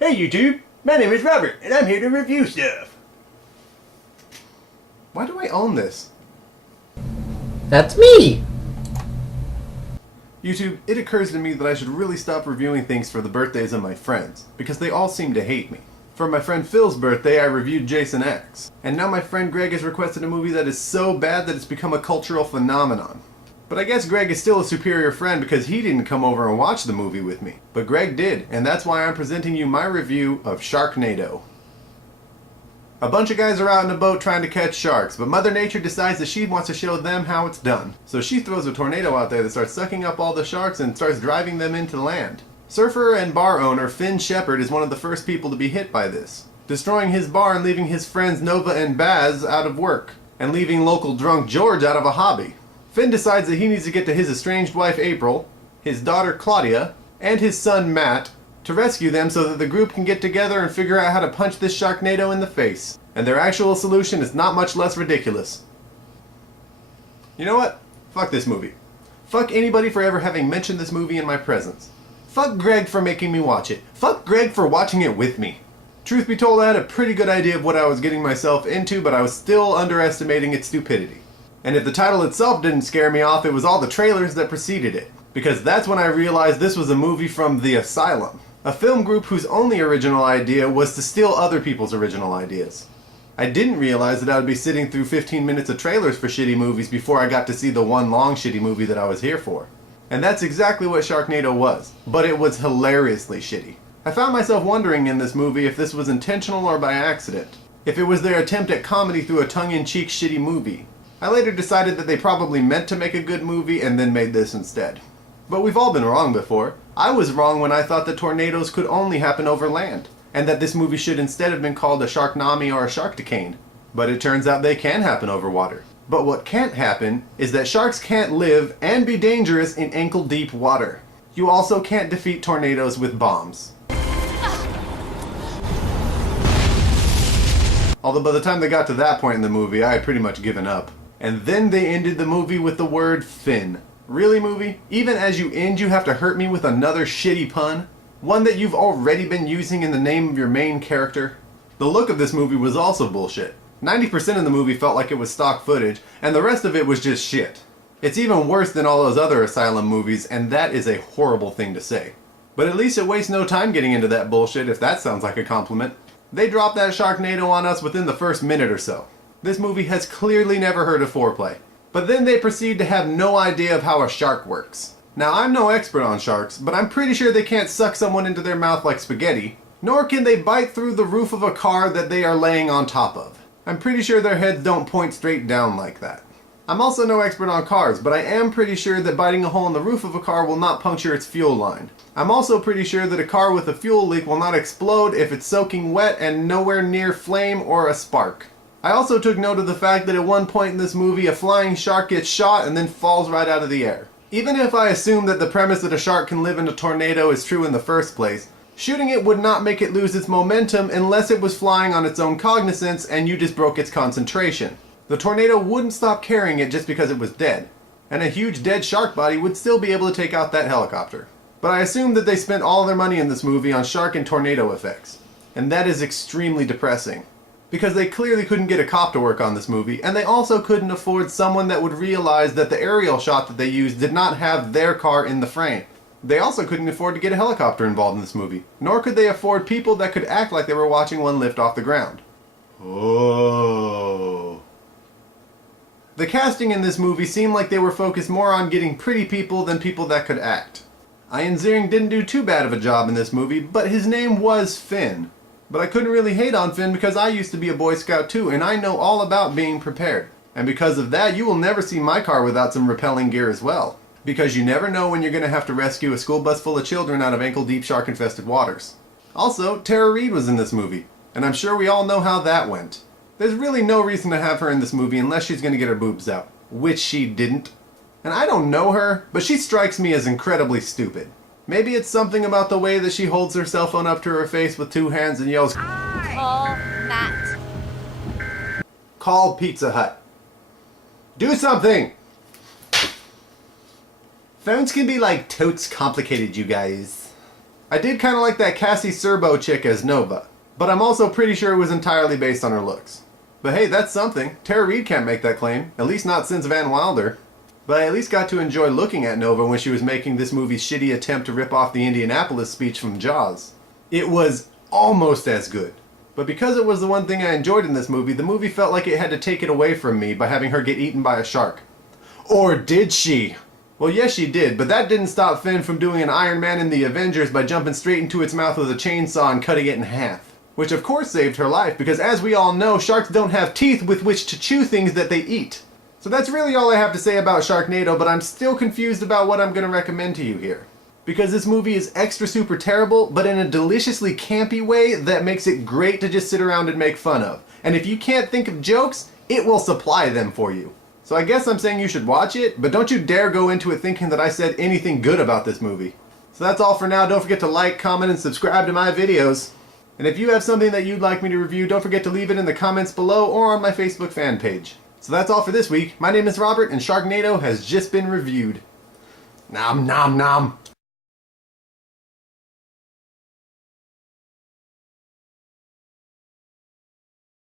Hey YouTube, my name is Robert, and I'm here to review stuff. Why do I own this? That's me! YouTube, it occurs to me that I should really stop reviewing things for the birthdays of my friends, because they all seem to hate me. For my friend Phil's birthday, I reviewed Jason X. And now my friend Greg has requested a movie that is so bad that it's become a cultural phenomenon. But I guess Greg is still a superior friend because he didn't come over and watch the movie with me. But Greg did, and that's why I'm presenting you my review of Sharknado. A bunch of guys are out in a boat trying to catch sharks, but Mother Nature decides that she wants to show them how it's done. So she throws a tornado out there that starts sucking up all the sharks and starts driving them into land. Surfer and bar owner Finn Shepard is one of the first people to be hit by this, destroying his bar and leaving his friends Nova and Baz out of work, and leaving local drunk George out of a hobby. Finn decides that he needs to get to his estranged wife April, his daughter Claudia, and his son Matt to rescue them so that the group can get together and figure out how to punch this Sharknado in the face. And their actual solution is not much less ridiculous. You know what? Fuck this movie. Fuck anybody for ever having mentioned this movie in my presence. Fuck Greg for making me watch it. Fuck Greg for watching it with me. Truth be told, I had a pretty good idea of what I was getting myself into, but I was still underestimating its stupidity. And if the title itself didn't scare me off, it was all the trailers that preceded it. Because that's when I realized this was a movie from The Asylum, a film group whose only original idea was to steal other people's original ideas. I didn't realize that I would be sitting through 15 minutes of trailers for shitty movies before I got to see the one long shitty movie that I was here for. And that's exactly what Sharknado was, but it was hilariously shitty. I found myself wondering in this movie if this was intentional or by accident, if it was their attempt at comedy through a tongue-in-cheek shitty movie. I later decided that they probably meant to make a good movie and then made this instead. But we've all been wrong before. I was wrong when I thought that tornadoes could only happen over land, and that this movie should instead have been called a Sharknami or a Sharkticane. But it turns out they can happen over water. But what can't happen is that sharks can't live and be dangerous in ankle-deep water. You also can't defeat tornadoes with bombs. Although by the time they got to that point in the movie, I had pretty much given up. And then they ended the movie with the word Finn. Really, movie? Even as you end, you have to hurt me with another shitty pun? One that you've already been using in the name of your main character? The look of this movie was also bullshit. 90% of the movie felt like it was stock footage, and the rest of it was just shit. It's even worse than all those other Asylum movies, and that is a horrible thing to say. But at least it wastes no time getting into that bullshit, if that sounds like a compliment. They dropped that Sharknado on us within the first minute or so. This movie has clearly never heard of foreplay. But then they proceed to have no idea of how a shark works. Now, I'm no expert on sharks, but I'm pretty sure they can't suck someone into their mouth like spaghetti, nor can they bite through the roof of a car that they are laying on top of. I'm pretty sure their heads don't point straight down like that. I'm also no expert on cars, but I am pretty sure that biting a hole in the roof of a car will not puncture its fuel line. I'm also pretty sure that a car with a fuel leak will not explode if it's soaking wet and nowhere near flame or a spark. I also took note of the fact that at one point in this movie a flying shark gets shot and then falls right out of the air. Even if I assume that the premise that a shark can live in a tornado is true in the first place, shooting it would not make it lose its momentum unless it was flying on its own cognizance and you just broke its concentration. The tornado wouldn't stop carrying it just because it was dead, and a huge dead shark body would still be able to take out that helicopter. But I assume that they spent all their money in this movie on shark and tornado effects, and that is extremely depressing. Because they clearly couldn't get a cop to work on this movie, and they also couldn't afford someone that would realize that the aerial shot that they used did not have their car in the frame. They also couldn't afford to get a helicopter involved in this movie, nor could they afford people that could act like they were watching one lift off the ground. Oh. The casting in this movie seemed like they were focused more on getting pretty people than people that could act. Ian Ziering didn't do too bad of a job in this movie, but his name was Finn. But I couldn't really hate on Finn because I used to be a Boy Scout too, and I know all about being prepared. And because of that, you will never see my car without some rappelling gear as well. Because you never know when you're going to have to rescue a school bus full of children out of ankle-deep shark-infested waters. Also, Tara Reid was in this movie, and I'm sure we all know how that went. There's really no reason to have her in this movie unless she's going to get her boobs out, which she didn't. And I don't know her, but she strikes me as incredibly stupid. Maybe it's something about the way that she holds her cell phone up to her face with two hands and yells, Call Matt. "Call Pizza Hut. Do something!" Phones can be like totes complicated, you guys. I did kind of like that Cassie Serbo chick as Nova, but I'm also pretty sure it was entirely based on her looks. But hey, that's something. Tara Reid can't make that claim, at least not since Van Wilder. But I at least got to enjoy looking at Nova when she was making this movie's shitty attempt to rip off the Indianapolis speech from Jaws. It was almost as good. But because it was the one thing I enjoyed in this movie, the movie felt like it had to take it away from me by having her get eaten by a shark. Or did she? Well, yes she did, but that didn't stop Finn from doing an Iron Man in the Avengers by jumping straight into its mouth with a chainsaw and cutting it in half. Which of course saved her life, because as we all know, sharks don't have teeth with which to chew things that they eat. So that's really all I have to say about Sharknado, but I'm still confused about what I'm going to recommend to you here. Because this movie is extra super terrible, but in a deliciously campy way that makes it great to just sit around and make fun of. And if you can't think of jokes, it will supply them for you. So I guess I'm saying you should watch it, but don't you dare go into it thinking that I said anything good about this movie. So that's all for now. Don't forget to like, comment, and subscribe to my videos. And if you have something that you'd like me to review, don't forget to leave it in the comments below or on my Facebook fan page. So that's all for this week. My name is Robert, and Sharknado has just been reviewed. Nom nom nom.